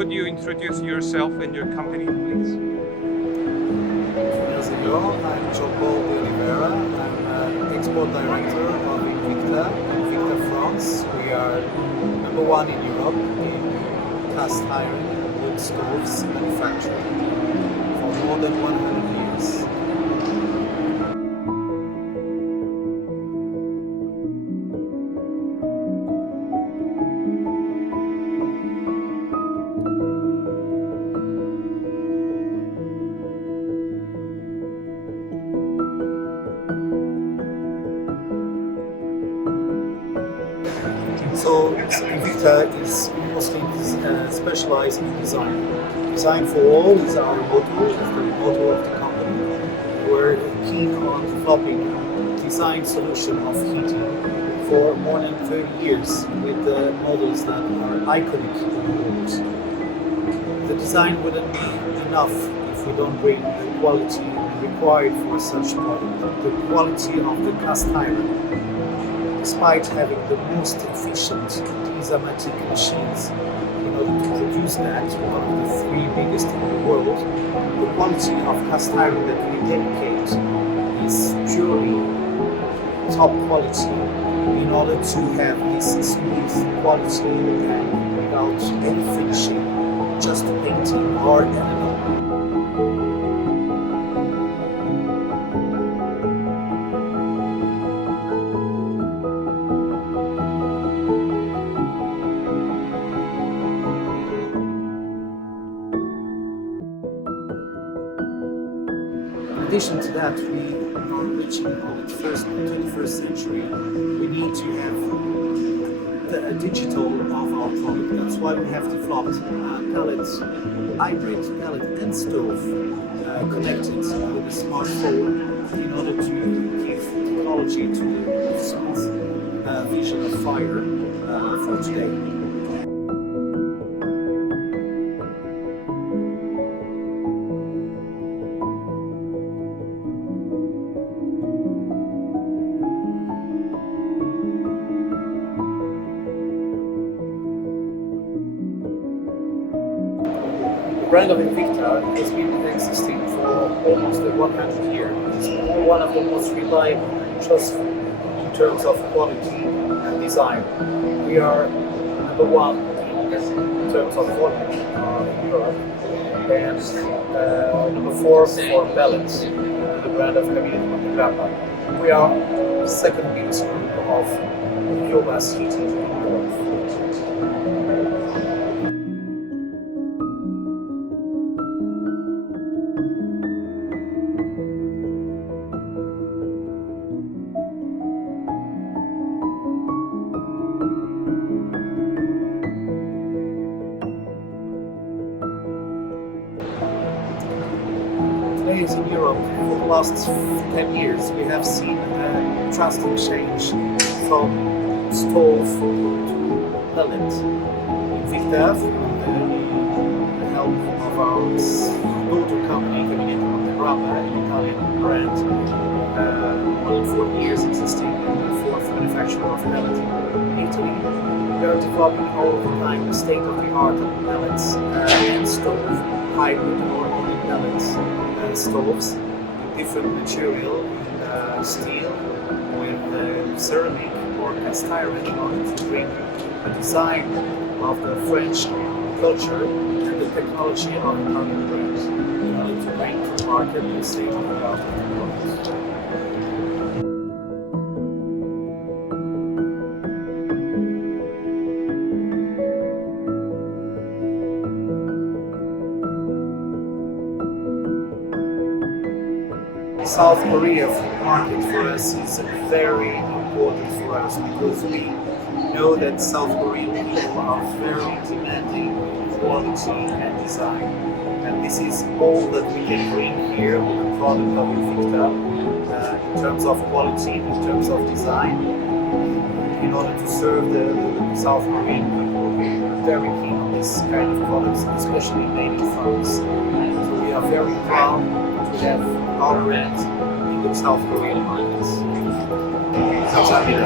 Could you introduce yourself and your company, please? I'm Jean-Paul de Oliveira. I'm export director of Invicta France. We are number one in Europe in cast iron and wood stoves manufacturing for more than 100 years. So Invicta is mostly specialized in design. Design for all is our motto, is the motto of the company. We're keen on developing a design solution of heating for more than 30 years with the models that are iconic in the world. The design wouldn't be enough if we don't bring the quality required for such product. The quality of the cast iron. Despite having the most efficient dieselmatic machines in order to produce that, one of the three biggest in the world, the quality of cast iron that we dedicate is purely top quality in order to have this smooth quality and without any finishing, just painting or enamel. In addition to that, we are reaching the 21st century. We need to have the digital of our product. That's why we have developed pellet, hybrid pellet and stove connected with a smartphone in order to give technology to the smooth vision of fire for today. The brand of Invicta has been existing for almost 100 years. It's one of the most reliable and trustful in terms of quality and design. We are number one in terms of volume in Europe, and number four for pellets, the brand of Veronafiere. We are second biggest group of biomass heating in Europe. In Europe, for the last 10 years, we have seen a drastic change from stove to pellet. Invicta, with the help of our daughter company, Verona, an Italian brand, more than 40 years existing, and the fourth manufacturer of pellet in Italy. We are developing all the time the state-of-the-art pellets and stove, hybrid or only pellets. Stoves with different material, steel, with ceramic or cast iron in order to bring a design of the French culture and the technology of Italian brands in order to bring to market the state-of-the-art products. South Korea market for us is very important for us because we know that South Korean people are very demanding in quality and design. And this is all that we can bring here with the product of Invicta in terms of quality, in terms of design, in order to serve the South Korean people. We are very keen on this kind of products, especially made in France. So we are very proud to have our brand in the South Korean markets. 감사합니다.